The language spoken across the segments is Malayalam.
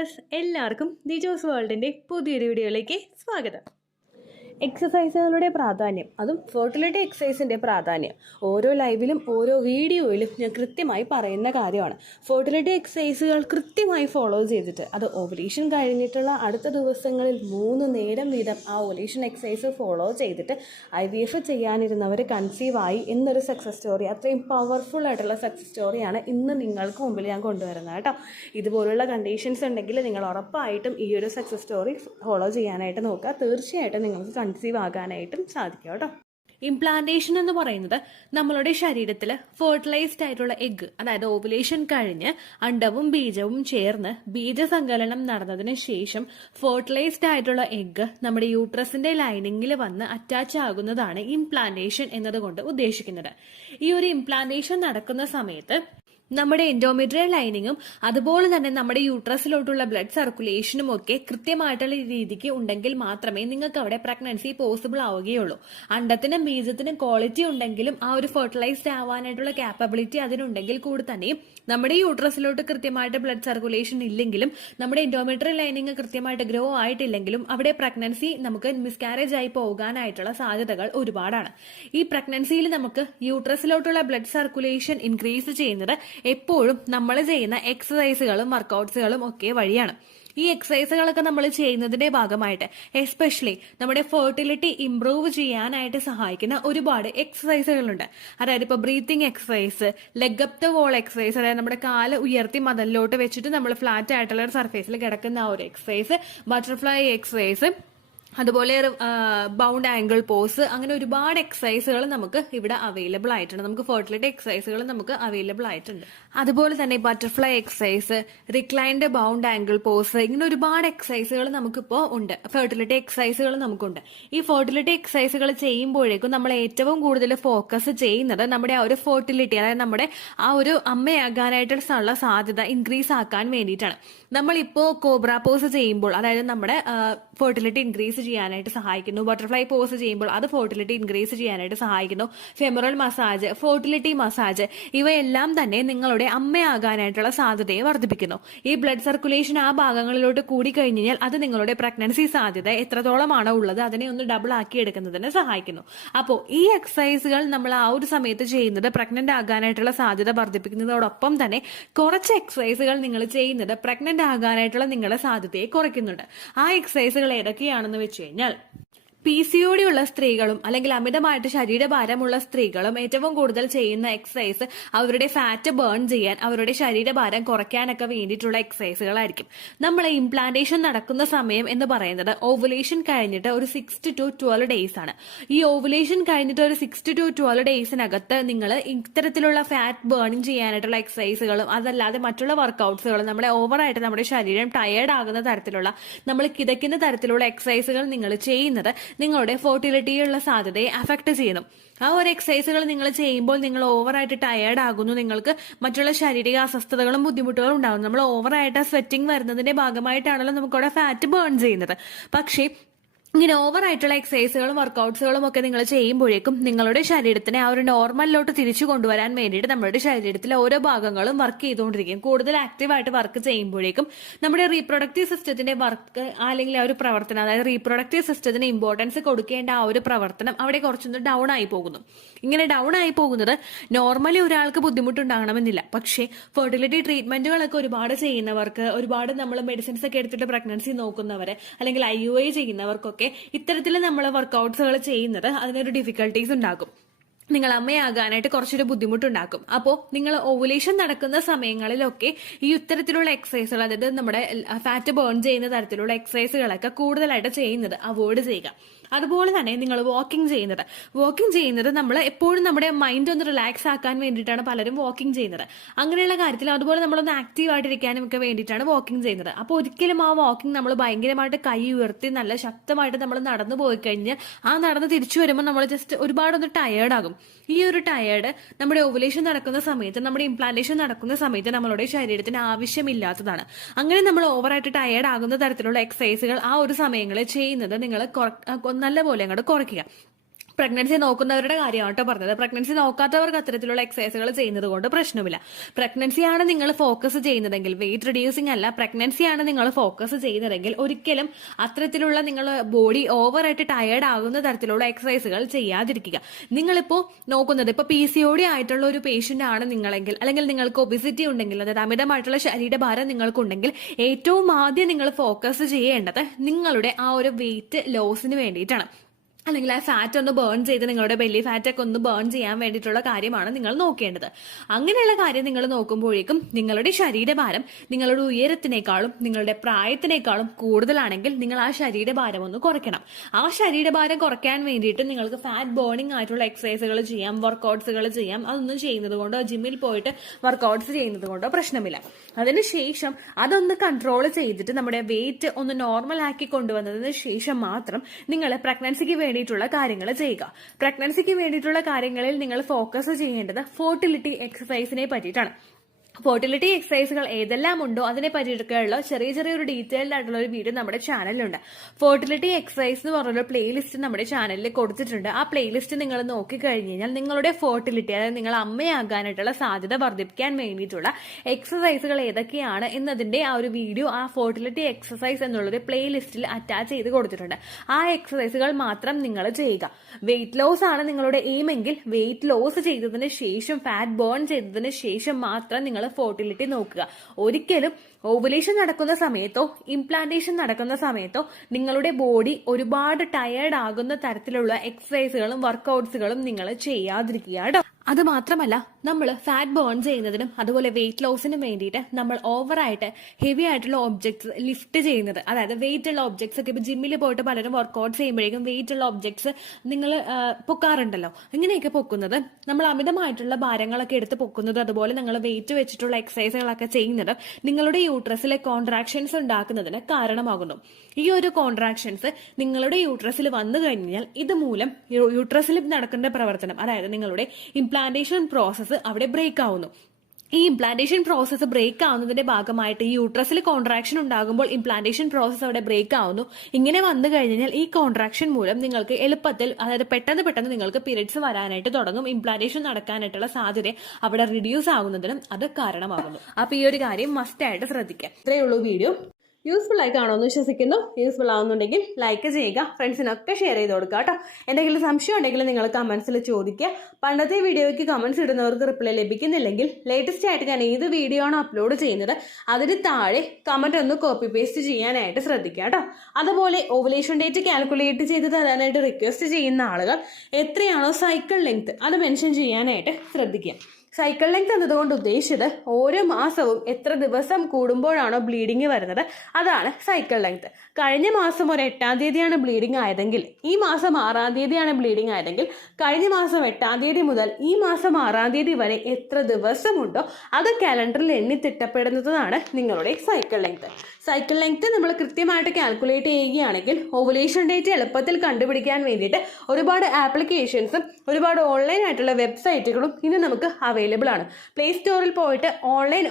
വ്യൂവേഴ്സ്, എല്ലാവർക്കും ദിജോസ് വേൾഡിൻ്റെ പുതിയൊരു വീഡിയോയിലേക്ക് സ്വാഗതം. എക്സസൈസുകളുടെ പ്രാധാന്യം, അതും ഫെർട്ടിലിറ്റി എക്സസൈസിൻ്റെ പ്രാധാന്യം ഓരോ ലൈവിലും ഓരോ വീഡിയോയിലും ഞാൻ കൃത്യമായി പറയുന്ന കാര്യമാണ്. ഫെർട്ടിലിറ്റി എക്സസൈസുകൾ കൃത്യമായി ഫോളോ ചെയ്തിട്ട് അത് ഓവുലേഷൻ കഴിഞ്ഞിട്ടുള്ള അടുത്ത ദിവസങ്ങളിൽ 3 നേരം വീതം ആ ഓവുലേഷൻ എക്സസൈസ് ഫോളോ ചെയ്തിട്ട് IVF ചെയ്യാനിരുന്നവർ കൺസീവ് ആയി എന്നൊരു സക്സസ് സ്റ്റോറി, അത്രയും പവർഫുൾ ആയിട്ടുള്ള സക്സസ് സ്റ്റോറിയാണ് ഇന്ന് നിങ്ങൾക്ക് മുമ്പിൽ ഞാൻ കൊണ്ടുവരുന്നത് കേട്ടോ. ഇതുപോലുള്ള കണ്ടീഷൻസ് ഉണ്ടെങ്കിൽ നിങ്ങൾ ഉറപ്പായിട്ടും ഈ ഒരു സക്സസ് സ്റ്റോറി ഫോളോ ചെയ്യാനായിട്ട് നോക്കുക. തീർച്ചയായിട്ടും നിങ്ങൾക്ക് കൺസീവ് ആകാനായിട്ടും സാധിക്കും കേട്ടോ. ഇംപ്ലാന്റേഷൻ എന്ന് പറയുന്നത് നമ്മളുടെ ശരീരത്തിൽ ഫെർട്ടിലൈസ്ഡ് ആയിട്ടുള്ള എഗ്ഗ്, അതായത് ഓവുലേഷൻ കഴിഞ്ഞ് അണ്ഡവും ബീജവും ചേർന്ന് ബീജസങ്കലനം നടന്നതിന് ശേഷം ഫെർട്ടിലൈസ്ഡ് ആയിട്ടുള്ള എഗ്ഗ് നമ്മുടെ യൂട്രസിന്റെ ലൈനിങ്ങിൽ വന്ന് അറ്റാച്ച് ആകുന്നതാണ് ഇംപ്ലാന്റേഷൻ എന്നതുകൊണ്ട് ഉദ്ദേശിക്കുന്നത്. ഈ ഒരു ഇംപ്ലാന്റേഷൻ നടക്കുന്ന സമയത്ത് നമ്മുടെ എൻഡോമെട്രിയൽ ലൈനിങ്ങും അതുപോലെ തന്നെ നമ്മുടെ യൂട്രസിലോട്ടുള്ള ബ്ലഡ് സർക്കുലേഷനും ഒക്കെ കൃത്യമായിട്ടുള്ള രീതിക്ക് ഉണ്ടെങ്കിൽ മാത്രമേ നിങ്ങൾക്ക് അവിടെ പ്രഗ്നൻസി പോസിബിൾ ആവുകയുള്ളൂ. അണ്ടത്തിനും ബീജത്തിനും ക്വാളിറ്റി ഉണ്ടെങ്കിലും ആ ഒരു ഫെർട്ടിലൈസ്ഡ് ആവാനായിട്ടുള്ള കാപ്പബിലിറ്റി അതിനുണ്ടെങ്കിൽ കൂടി തന്നെയും നമ്മുടെ യൂട്രസിലോട്ട് കൃത്യമായിട്ട് ബ്ലഡ് സർക്കുലേഷൻ ഇല്ലെങ്കിലും നമ്മുടെ എൻഡോമെട്രിയൽ ലൈനിങ് കൃത്യമായിട്ട് ഗ്രോ ആയിട്ടില്ലെങ്കിലും അവിടെ പ്രഗ്നൻസി നമുക്ക് മിസ്കാരേജ് ആയി പോകാനായിട്ടുള്ള സാധ്യതകൾ ഒരുപാടാണ്. ഈ പ്രഗ്നൻസിയിൽ നമുക്ക് യൂട്രസിലോട്ടുള്ള ബ്ലഡ് സർക്കുലേഷൻ ഇൻക്രീസ് ചെയ്യുന്നത് എപ്പോഴും നമ്മൾ ചെയ്യുന്ന എക്സസൈസുകളും വർക്കൗട്ട്സുകളും ഒക്കെ വഴിയാണ്. ഈ എക്സസൈസുകളൊക്കെ നമ്മൾ ചെയ്യുന്നതിന്റെ ഭാഗമായിട്ട് എസ്പെഷ്യലി നമ്മുടെ ഫെർട്ടിലിറ്റി ഇംപ്രൂവ് ചെയ്യാനായിട്ട് സഹായിക്കുന്ന ഒരുപാട് എക്സസൈസുകളുണ്ട്. അതായത് ഇപ്പോൾ breathing exercise, leg up the wall exercise, അതായത് നമ്മുടെ കാല് ഉയർത്തി മതിലിലോട്ട് വെച്ചിട്ട് നമ്മൾ ഫ്ലാറ്റ് ആയിട്ടുള്ള ഒരു സർഫേസിൽ കിടക്കുന്ന ആ ഒരു എക്സസൈസ്, ബട്ടർഫ്ലൈ എക്സസൈസ്, അതുപോലെ ബൗണ്ട് ആംഗിൾ പോസ്, അങ്ങനെ ഒരുപാട് എക്സസൈസുകൾ നമുക്ക് ഇവിടെ അവൈലബിൾ ആയിട്ടുണ്ട്. നമുക്ക് ഫെർട്ടിലിറ്റി എക്സസൈസുകൾ നമുക്ക് അവൈലബിൾ ആയിട്ടുണ്ട്. അതുപോലെ തന്നെ butterfly exercise, reclined bound angle pose, ഇങ്ങനെ ഒരുപാട് എക്സസൈസുകൾ നമുക്കിപ്പോൾ ഉണ്ട്. ഫെർട്ടിലിറ്റി എക്സസൈസുകൾ നമുക്കുണ്ട്. ഈ ഫെർട്ടിലിറ്റി എക്സസൈസുകൾ ചെയ്യുമ്പോഴേക്കും നമ്മൾ ഏറ്റവും കൂടുതൽ ഫോക്കസ് ചെയ്യുന്നത് നമ്മുടെ ആ ഒരു ഫെർട്ടിലിറ്റി, അതായത് നമ്മുടെ ആ ഒരു അമ്മയാകാനായിട്ടുള്ള സാധ്യത ഇൻക്രീസ് ആക്കാൻ വേണ്ടിയിട്ടാണ്. നമ്മളിപ്പോ കോബ്ര പോസ് ചെയ്യുമ്പോൾ, അതായത് നമ്മുടെ ഫെർട്ടിലിറ്റി ഇൻക്രീസ് ചെയ്യാനായിട്ട് സഹായിക്കുന്നു. ബട്ടർഫ്ലൈ പോസ് ചെയ്യുമ്പോൾ അത് ഫെർട്ടിലിറ്റി ഇൻക്രീസ് ചെയ്യാനായിട്ട് സഹായിക്കുന്നു. ഫെമറൽ മസാജ്, ഫെർട്ടിലിറ്റി മസാജ്, ഇവയെല്ലാം തന്നെ നിങ്ങളുടെ അമ്മയാകാനായിട്ടുള്ള സാധ്യതയെ വർദ്ധിപ്പിക്കുന്നു. ഈ ബ്ലഡ് സർക്കുലേഷൻ ആ ഭാഗങ്ങളിലോട്ട് കൂടിക്കഴിഞ്ഞാൽ അത് നിങ്ങളുടെ പ്രഗ്നൻസി സാധ്യത എത്രത്തോളമാണോ ഉള്ളത് അതിനെ ഒന്ന് ഡബിൾ ആക്കി എടുക്കുന്നതിന് സഹായിക്കുന്നു. അപ്പോൾ ഈ എക്സസൈസുകൾ നമ്മൾ ആ ഒരു സമയത്ത് ചെയ്യുന്നത് പ്രഗ്നന്റ് ആകാനായിട്ടുള്ള സാധ്യത വർദ്ധിപ്പിക്കുന്നതോടൊപ്പം തന്നെ കുറച്ച് എക്സസൈസുകൾ നിങ്ങൾ ചെയ്യുന്നത് പ്രഗ്നന്റ് ആകാനായിട്ടുള്ള നിങ്ങളുടെ സാധ്യതയെ കുറയ്ക്കുന്നുണ്ട്. ആ എക്സസൈസുകൾ ഏതൊക്കെയാണെന്ന് വെച്ച് കഴിഞ്ഞാൽ, PCOD ഉള്ള സ്ത്രീകളും അല്ലെങ്കിൽ അമിതമായിട്ട് ശരീരഭാരമുള്ള സ്ത്രീകളും ഏറ്റവും കൂടുതൽ ചെയ്യുന്ന എക്സസൈസ് അവരുടെ ഫാറ്റ് ബേൺ ചെയ്യാൻ, അവരുടെ ശരീരഭാരം കുറയ്ക്കാനൊക്കെ വേണ്ടിയിട്ടുള്ള എക്സസൈസുകളായിരിക്കും. നമ്മൾ ഇംപ്ലാന്റേഷൻ നടക്കുന്ന സമയം എന്ന് പറയുന്നത് ഓവുലേഷൻ കഴിഞ്ഞിട്ട് ഒരു 6 to 12 ഡേയ്സ് ആണ്. ഈ ഓവുലേഷൻ കഴിഞ്ഞിട്ട് ഒരു 6 to 12 ഡേയ്സിനകത്ത് നിങ്ങൾ ഇത്തരത്തിലുള്ള ഫാറ്റ് ബേണിംഗ് ചെയ്യാനായിട്ടുള്ള എക്സസൈസുകളും അതല്ലാതെ മറ്റുള്ള വർക്കൗട്ട്സുകളും നമ്മുടെ ഓവറായിട്ട് നമ്മുടെ ശരീരം ടയേർഡ് ആകുന്ന തരത്തിലുള്ള, നമ്മൾ കിതയ്ക്കുന്ന തരത്തിലുള്ള എക്സസൈസുകൾ നിങ്ങൾ ചെയ്യുന്നത് നിങ്ങളുടെ ഫെർട്ടിലിറ്റിയുള്ള സാധ്യതയെ അഫക്ട് ചെയ്യുന്നു. ആ ഒരു എക്സസൈസുകൾ നിങ്ങൾ ചെയ്യുമ്പോൾ നിങ്ങൾ ഓവറായിട്ട് ടയേർഡ് ആകുന്നു, നിങ്ങൾക്ക് മറ്റുള്ള ശാരീരിക അസ്വസ്ഥതകളും ബുദ്ധിമുട്ടുകളും ഉണ്ടാകുന്നു. നമ്മൾ ഓവറായിട്ട് സ്വെറ്റിംഗ് വരുന്നതിന്റെ ഭാഗമായിട്ടാണല്ലോ നമുക്കവിടെ ഫാറ്റ് ബേൺ ചെയ്യുന്നത്. പക്ഷേ ഇങ്ങനെ ഓവറായിട്ടുള്ള എക്സസൈസുകളും വർക്കൗട്ട്സുകളും ഒക്കെ നിങ്ങൾ ചെയ്യുമ്പോഴേക്കും നിങ്ങളുടെ ശരീരത്തിനെ ആ ഒരു നോർമലിലോട്ട് തിരിച്ചു കൊണ്ടുവരാൻ വേണ്ടിയിട്ട് നമ്മുടെ ശരീരത്തിലെ ഓരോ ഭാഗങ്ങളും വർക്ക് ചെയ്തുകൊണ്ടിരിക്കും. കൂടുതൽ ആക്റ്റീവായിട്ട് വർക്ക് ചെയ്യുമ്പോഴേക്കും നമ്മുടെ റീപ്രൊഡക്റ്റീവ് സിസ്റ്റത്തിന്റെ വർക്ക് അല്ലെങ്കിൽ ആ ഒരു പ്രവർത്തനം, അതായത് റീപ്രൊഡക്റ്റീവ് സിസ്റ്റത്തിന് ഇമ്പോർട്ടൻസ് കൊടുക്കേണ്ട ആ ഒരു പ്രവർത്തനം അവിടെ കുറച്ചൊന്ന് ഡൗൺ ആയി പോകുന്നു. ഇങ്ങനെ ഡൗൺ ആയി പോകുന്നത് നോർമലി ഒരാൾക്ക് ബുദ്ധിമുട്ടുണ്ടാകണമെന്നില്ല. പക്ഷേ ഫെർട്ടിലിറ്റി ട്രീറ്റ്മെന്റുകളൊക്കെ ഒരുപാട് ചെയ്യുന്നവർക്ക്, ഒരുപാട് നമ്മൾ മെഡിസിൻസ് ഒക്കെ എടുത്തിട്ട് പ്രഗ്നൻസി നോക്കുന്നവര് അല്ലെങ്കിൽ IUI ചെയ്യുന്നവർക്കൊക്കെ ഇത്തരത്തിൽ നമ്മൾ വർക്കൗട്ട്സുകൾ ചെയ്യുന്നത് അതിനൊരു ഡിഫിക്കൽട്ടീസ് ഉണ്ടാക്കും. നിങ്ങൾ അമ്മയാകാനായിട്ട് കുറച്ചൊരു ബുദ്ധിമുട്ടുണ്ടാക്കും. അപ്പോൾ നിങ്ങൾ ഓവുലേഷൻ നടക്കുന്ന സമയങ്ങളിലൊക്കെ ഈ ഇത്തരത്തിലുള്ള എക്സസൈസുകൾ, അതായത് നമ്മുടെ ഫാറ്റ് ബേൺ ചെയ്യുന്ന തരത്തിലുള്ള എക്സസൈസുകളൊക്കെ കൂടുതലായിട്ട് ചെയ്യുന്നത് അവോയ്ഡ് ചെയ്യുക. അതുപോലെ തന്നെ നിങ്ങൾ വാക്കിംഗ് ചെയ്യുന്നത് നമ്മൾ എപ്പോഴും നമ്മുടെ മൈൻഡ് ഒന്ന് റിലാക്സ് ആക്കാൻ വേണ്ടിയിട്ടാണ് പലരും വാക്കിംഗ് ചെയ്യുന്നത്. അങ്ങനെയുള്ള കാര്യത്തിൽ അതുപോലെ നമ്മളൊന്ന് ആക്റ്റീവ് ആയിട്ടിരിക്കാനും ഒക്കെ വേണ്ടിയിട്ടാണ് വാക്കിംഗ് ചെയ്യുന്നത്. അപ്പോൾ ഒരിക്കലും ആ വാക്കിംഗ് നമ്മൾ ഭയങ്കരമായിട്ട് കൈ ഉയർത്തി നല്ല ശക്തമായിട്ട് നമ്മൾ നടന്നു പോയി കഴിഞ്ഞാൽ ആ നടന്ന് തിരിച്ചു വരുമ്പോൾ നമ്മൾ ജസ്റ്റ് ഒരുപാടൊന്ന് ടയേർഡ് ആകും. ഈ ഒരു ടയേർഡ് നമ്മുടെ ഓവുലേഷൻ നടക്കുന്ന സമയത്ത്, നമ്മുടെ ഇംപ്ലാന്റേഷൻ നടക്കുന്ന സമയത്ത് നമ്മളുടെ ശരീരത്തിന് ആവശ്യമില്ലാത്തതാണ്. അങ്ങനെ നമ്മൾ ഓവറായിട്ട് ടയേർഡ് ആകുന്ന തരത്തിലുള്ള എക്സസൈസുകൾ ആ ഒരു സമയങ്ങളിൽ ചെയ്യുന്നത് നിങ്ങൾ നല്ലപോലെ അങ്ങോട്ട് കുറയ്ക്കുക. പ്രഗ്നൻസി നോക്കുന്നവരുടെ കാര്യമാണ് കേട്ടോ പറഞ്ഞത്. പ്രഗ്നൻസി നോക്കാത്തവർക്ക് അത്തരത്തിലുള്ള എക്സസൈസുകൾ ചെയ്യുന്നത് കൊണ്ട് പ്രശ്നമില്ല. പ്രഗ്നൻസിയാണ് നിങ്ങൾ ഫോക്കസ് ചെയ്യുന്നതെങ്കിൽ, വെയിറ്റ് റിഡ്യൂസിംഗ് അല്ല, പ്രഗ്നൻസിയാണ് നിങ്ങൾ ഫോക്കസ് ചെയ്യുന്നതെങ്കിൽ ഒരിക്കലും അത്തരത്തിലുള്ള നിങ്ങൾ ബോഡി ഓവറായിട്ട് ടയേർഡ് ആകുന്ന തരത്തിലുള്ള എക്സസൈസുകൾ ചെയ്യാതിരിക്കുക. നിങ്ങളിപ്പോ നോക്കുന്നത് ഇപ്പൊ PCOD ആയിട്ടുള്ള ഒരു പേഷ്യന്റ് ആണ് നിങ്ങളെങ്കിൽ, അല്ലെങ്കിൽ നിങ്ങൾക്ക് ഒബിസിറ്റി ഉണ്ടെങ്കിൽ, അതായത് അമിതമായിട്ടുള്ള ശരീരഭാരം നിങ്ങൾക്കുണ്ടെങ്കിൽ ഏറ്റവും ആദ്യം നിങ്ങൾ ഫോക്കസ് ചെയ്യേണ്ടത് നിങ്ങളുടെ ആ ഒരു വെയിറ്റ് ലോസിന് വേണ്ടിയിട്ടാണ്. അല്ലെങ്കിൽ ആ ഫാറ്റ് ഒന്ന് ബേൺ ചെയ്ത് നിങ്ങളുടെ ബെല്ലി ഫാറ്റൊക്കെ ഒന്ന് ബേൺ ചെയ്യാൻ വേണ്ടിയിട്ടുള്ള കാര്യമാണ് നിങ്ങൾ നോക്കേണ്ടത്. അങ്ങനെയുള്ള കാര്യം നിങ്ങൾ നോക്കുമ്പോഴേക്കും നിങ്ങളുടെ ശരീരഭാരം നിങ്ങളുടെ ഉയരത്തിനേക്കാളും നിങ്ങളുടെ പ്രായത്തിനേക്കാളും കൂടുതലാണെങ്കിൽ നിങ്ങൾ ആ ശരീരഭാരം ഒന്ന് കുറയ്ക്കണം. ആ ശരീരഭാരം കുറയ്ക്കാൻ വേണ്ടിയിട്ട് നിങ്ങൾക്ക് ഫാറ്റ് ബേണിംഗ് ആയിട്ടുള്ള എക്സസൈസുകൾ ചെയ്യാം, വർക്കൗട്ട്സുകൾ ചെയ്യാം. അതൊന്നും ചെയ്യുന്നത് കൊണ്ടോ ജിമ്മിൽ പോയിട്ട് വർക്കൗട്ട്സ് ചെയ്യുന്നത് കൊണ്ടോ പ്രശ്നമില്ല. അതിനുശേഷം അതൊന്ന് കൺട്രോൾ ചെയ്തിട്ട് നമ്മുടെ വെയിറ്റ് ഒന്ന് നോർമൽ ആക്കി കൊണ്ടുവന്നതിന് ശേഷം മാത്രം നിങ്ങൾ പ്രഗ്നൻസിക്ക് വേണ്ടിയിട്ടുള്ള കാര്യങ്ങൾ ചെയ്യുക. പ്രഗ്നൻസിക്ക് വേണ്ടിയിട്ടുള്ള കാര്യങ്ങളിൽ നിങ്ങൾ ഫോക്കസ് ചെയ്യേണ്ടത് ഫെർട്ടിലിറ്റി എക്സസൈസിനെ പറ്റിയിട്ടാണ്. ഫെർട്ടിലിറ്റി എക്സസൈസുകൾ ഏതെല്ലാം ഉണ്ടോ അതിനെ പറ്റിയിട്ടുള്ള ചെറിയൊരു ഡീറ്റെയിൽഡ് ആയിട്ടുള്ള ഒരു വീഡിയോ നമ്മുടെ ചാനലിലുണ്ട്. ഫെർട്ടിലിറ്റി എക്സസൈസ് എന്ന് പറഞ്ഞൊരു പ്ലേലിസ്റ്റ് നമ്മുടെ ചാനലിൽ കൊടുത്തിട്ടുണ്ട്. ആ പ്ലേലിസ്റ്റ് നിങ്ങൾ നോക്കിക്കഴിഞ്ഞ് കഴിഞ്ഞാൽ നിങ്ങളുടെ ഫെർട്ടിലിറ്റി, അതായത് നിങ്ങൾ അമ്മയാകാനായിട്ടുള്ള സാധ്യത വർദ്ധിപ്പിക്കാൻ വേണ്ടിയിട്ടുള്ള എക്സസൈസുകൾ ഏതൊക്കെയാണ് എന്നതിന്റെ ആ ഒരു വീഡിയോ ആ ഫെർട്ടിലിറ്റി എക്സസൈസ് എന്നുള്ളൊരു പ്ലേലിസ്റ്റിൽ അറ്റാച്ച് ചെയ്ത് കൊടുത്തിട്ടുണ്ട്. ആ എക്സസൈസുകൾ മാത്രം നിങ്ങൾ ചെയ്യുക. വെയിറ്റ് ലോസ് ആണ് നിങ്ങളുടെ എയിമെങ്കിൽ വെയിറ്റ് ലോസ് ചെയ്തതിന് ശേഷം, ഫാറ്റ് ബേൺ ചെയ്തതിന് ശേഷം മാത്രം നിങ്ങൾ ഫെർട്ടിലിറ്റി നോക്കുക. ഒരിക്കലും ഓവുലേഷൻ നടക്കുന്ന സമയത്തോ ഇംപ്ലാന്റേഷൻ നടക്കുന്ന സമയത്തോ നിങ്ങളുടെ ബോഡി ഒരുപാട് ടയേർഡ് ആകുന്ന തരത്തിലുള്ള എക്സസൈസുകളും വർക്കൗട്ട്സുകളും നിങ്ങൾ ചെയ്യാതിരിക്കുക കേട്ടോ. അത് മാത്രമല്ല, നമ്മൾ ഫാറ്റ് ബേൺ ചെയ്യുന്നതിനും അതുപോലെ വെയിറ്റ് ലോസിനും വേണ്ടിയിട്ട് നമ്മൾ ഓവറായിട്ട് ഹെവി ആയിട്ടുള്ള ഒബ്ജക്ട്സ് ലിഫ്റ്റ് ചെയ്യുന്നത്, അതായത് വെയിറ്റ് ഉള്ള ഒബ്ജക്ട്സ് ഒക്കെ ഇപ്പൊ ജിമ്മിൽ പോയിട്ട് പലരും വർക്കൗട്ട് ചെയ്യുമ്പോഴേക്കും വെയിറ്റ് ഉള്ള ഒബ്ജക്ട്സ് നിങ്ങൾ പൊക്കാറുണ്ടല്ലോ. ഇങ്ങനെയൊക്കെ പൊക്കുന്നത്, നമ്മൾ അമിതമായിട്ടുള്ള ഭാരങ്ങളൊക്കെ എടുത്ത് പൊക്കുന്നത്, അതുപോലെ നിങ്ങൾ വെയിറ്റ് വെച്ചിട്ടുള്ള എക്സസൈസുകളൊക്കെ ചെയ്യുന്നത് നിങ്ങളുടെ യൂട്രസിലെ കോൺട്രാക്ഷൻസ് ഉണ്ടാക്കുന്നതിന് കാരണമാകുന്നു. ഈ ഒരു കോൺട്രാക്ഷൻസ് നിങ്ങളുടെ യൂട്രസിൽ വന്നു കഴിഞ്ഞാൽ ഇതുമൂലം യൂട്രസിൽ നടക്കുന്ന പ്രവർത്തനം, അതായത് നിങ്ങളുടെ ഇംപ്ലാന്റേഷൻ പ്രോസസ്സ് അവിടെ ബ്രേക്ക് ആവുന്നു. ഈ ഇംപ്ലാന്റേഷൻ പ്രോസസ്സ് ബ്രേക്ക് ആവുന്നതിന്റെ ഭാഗമായിട്ട് ഈ യൂട്രസിൽ കോൺട്രാക്ഷൻ ഉണ്ടാകുമ്പോൾ ഇംപ്ലാന്റേഷൻ പ്രോസസ്സ് അവിടെ ബ്രേക്ക് ആവുന്നു. ഇങ്ങനെ വന്നു കഴിഞ്ഞാൽ ഈ കോൺട്രാക്ഷൻ മൂലം നിങ്ങൾക്ക് എളുപ്പത്തിൽ, അതായത് പെട്ടെന്ന് നിങ്ങൾക്ക് പീരിയഡ്സ് വരാനായിട്ട് തുടങ്ങും. ഇംപ്ലാന്റേഷൻ നടക്കാനായിട്ടുള്ള സാധ്യത അവിടെ റിഡ്യൂസ് ആകുന്നതിനും അത് കാരണമാകുന്നു. അപ്പൊ ഈ ഒരു കാര്യം മസ്റ്റ് ആയിട്ട് ശ്രദ്ധിക്കാം. ഇത്രയേ ഉള്ളൂ വീഡിയോ. യൂസ്ഫുൾ ആയി കാണുമെന്ന് വിശ്വസിക്കുന്നു. യൂസ്ഫുൾ ആവുന്നുണ്ടെങ്കിൽ ലൈക്ക് ചെയ്യുക, ഫ്രണ്ട്സിനൊക്കെ ഷെയർ ചെയ്ത് കൊടുക്കുക കേട്ടോ. എന്തെങ്കിലും സംശയം ഉണ്ടെങ്കിൽ നിങ്ങൾ കമന്റ്സിൽ ചോദിക്കുക. പണ്ടത്തെ വീഡിയോയ്ക്ക് കമന്റ്സ് ഇടുന്നവർക്ക് റിപ്ലൈ ലഭിക്കുന്നില്ലെങ്കിൽ ലേറ്റസ്റ്റ് ആയിട്ട് ഞാൻ ഏത് വീഡിയോ ആണോ അപ്ലോഡ് ചെയ്യുന്നത് അതിന് താഴെ കമന്റ് ഒന്ന് കോപ്പി പേസ്റ്റ് ചെയ്യാനായിട്ട് ശ്രദ്ധിക്കുക കേട്ടോ. അതുപോലെ ഓവുലേഷൻ ഡേറ്റ് കാൽക്കുലേറ്റ് ചെയ്ത് തരാനായിട്ട് റിക്വസ്റ്റ് ചെയ്യുന്ന ആളുകൾ എത്രയാണോ സൈക്കിൾ ലെങ്ത് അത് മെൻഷൻ ചെയ്യാനായിട്ട് ശ്രദ്ധിക്കുക. സൈക്കിൾ ലെങ്ത് എന്നതുകൊണ്ട് ഉദ്ദേശിച്ചത് ഓരോ മാസവും എത്ര ദിവസം കൂടുമ്പോഴാണോ ബ്ലീഡിങ് വരുന്നത് അതാണ് സൈക്കിൾ ലെങ്ത്. കഴിഞ്ഞ മാസം ഒരു 8-ാം തീയതിയാണ് ബ്ലീഡിങ് ആയതെങ്കിൽ ഈ മാസം 6-ാം തീയതിയാണ് ബ്ലീഡിങ് ആയതെങ്കിൽ കഴിഞ്ഞ മാസം 8-ാം തീയതി മുതൽ ഈ മാസം 6-ാം തീയതി വരെ എത്ര ദിവസമുണ്ടോ അത് കാലണ്ടറിൽ എണ്ണി തിട്ടപ്പെടുന്നതാണ് നിങ്ങളുടെ സൈക്കിൾ ലെങ്ത്. സൈക്കിൾ ലെങ്ത് നമ്മൾ കൃത്യമായിട്ട് കാൽക്കുലേറ്റ് ചെയ്യുകയാണെങ്കിൽ ഓവുലേഷൻ ഡേറ്റ് എളുപ്പത്തിൽ കണ്ടുപിടിക്കാൻ വേണ്ടിയിട്ട് ഒരുപാട് ആപ്ലിക്കേഷൻസും ഒരുപാട് ഓൺലൈൻ ആയിട്ടുള്ള വെബ്സൈറ്റുകളും ഇന്ന് നമുക്ക് അവൈലബിൾ ആണ്. പ്ലേ സ്റ്റോറിൽ പോയിട്ട് ഓൺലൈൻ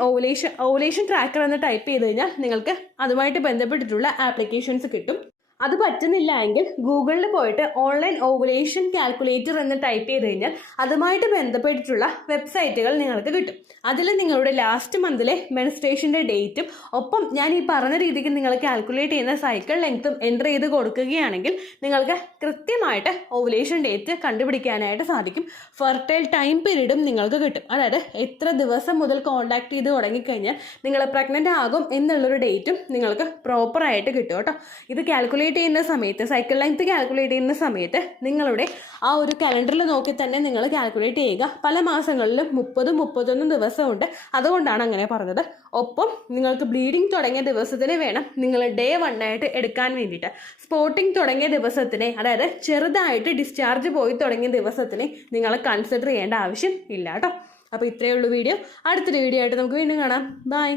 ഓവുലേഷൻ ട്രാക്കർ എന്ന് ടൈപ്പ് ചെയ്ത് കഴിഞ്ഞാൽ നിങ്ങൾക്ക് അതുമായിട്ട് ബന്ധപ്പെട്ടിട്ടുള്ള ആപ്ലിക്കേഷൻസ് കിട്ടും. അത് പറ്റുന്നില്ല എങ്കിൽ ഗൂഗിളിൽ പോയിട്ട് ഓൺലൈൻ ഓവുലേഷൻ കാൽക്കുലേറ്റർ എന്ന് ടൈപ്പ് ചെയ്ത് കഴിഞ്ഞാൽ അതുമായിട്ട് ബന്ധപ്പെട്ടിട്ടുള്ള വെബ്സൈറ്റുകൾ നിങ്ങൾക്ക് കിട്ടും. അതിൽ നിങ്ങളുടെ ലാസ്റ്റ് മന്തിലെ മെൻസ്ട്രേഷൻ്റെ ഡേറ്റും ഒപ്പം ഞാൻ ഈ പറഞ്ഞ രീതിക്ക് നിങ്ങൾ കാൽക്കുലേറ്റ് ചെയ്യുന്ന സൈക്കിൾ ലെങ്ത്തും എൻ്റർ ചെയ്ത് കൊടുക്കുകയാണെങ്കിൽ നിങ്ങൾക്ക് കൃത്യമായിട്ട് ഓവുലേഷൻ ഡേറ്റ് കണ്ടുപിടിക്കാനായിട്ട് സാധിക്കും. ഫെർട്ടൈൽ ടൈം പീരീഡും നിങ്ങൾക്ക് കിട്ടും. അതായത് എത്ര ദിവസം മുതൽ കോൺടാക്ട് ചെയ്ത് തുടങ്ങിക്കഴിഞ്ഞാൽ നിങ്ങൾ പ്രഗ്നൻ്റ് ആകും എന്നുള്ളൊരു ഡേറ്റും നിങ്ങൾക്ക് പ്രോപ്പറായിട്ട് കിട്ടും കേട്ടോ. ഇത് കാൽക്കുലേറ്റ് ചെയ്യുന്ന സമയത്ത്, സൈക്കിൾ ലെങ്ത് കാൽക്കുലേറ്റ് ചെയ്യുന്ന സമയത്ത് നിങ്ങളുടെ ആ ഒരു കലണ്ടറിൽ നോക്കി തന്നെ നിങ്ങൾ കാൽക്കുലേറ്റ് ചെയ്യുക. പല മാസങ്ങളിലും 30-31 ദിവസമുണ്ട്, അതുകൊണ്ടാണ് അങ്ങനെ പറഞ്ഞത്. ഒപ്പം നിങ്ങൾക്ക് ബ്ലീഡിങ് തുടങ്ങിയ ദിവസത്തിന് വേണം നിങ്ങൾ ഡേ 1 ആയിട്ട് എടുക്കാൻ വേണ്ടിയിട്ട്. സ്പോട്ടിങ് തുടങ്ങിയ ദിവസത്തിനെ, അതായത് ചെറുതായിട്ട് ഡിസ്ചാർജ് പോയി തുടങ്ങിയ ദിവസത്തിനെ നിങ്ങൾ കൺസിഡർ ചെയ്യേണ്ട ആവശ്യം ഇല്ല കേട്ടോ. അപ്പോൾ ഇത്രയേ ഉള്ളൂ വീഡിയോ. അടുത്തൊരു വീഡിയോ ആയിട്ട് നമുക്ക് വീണ്ടും കാണാം. ബൈ.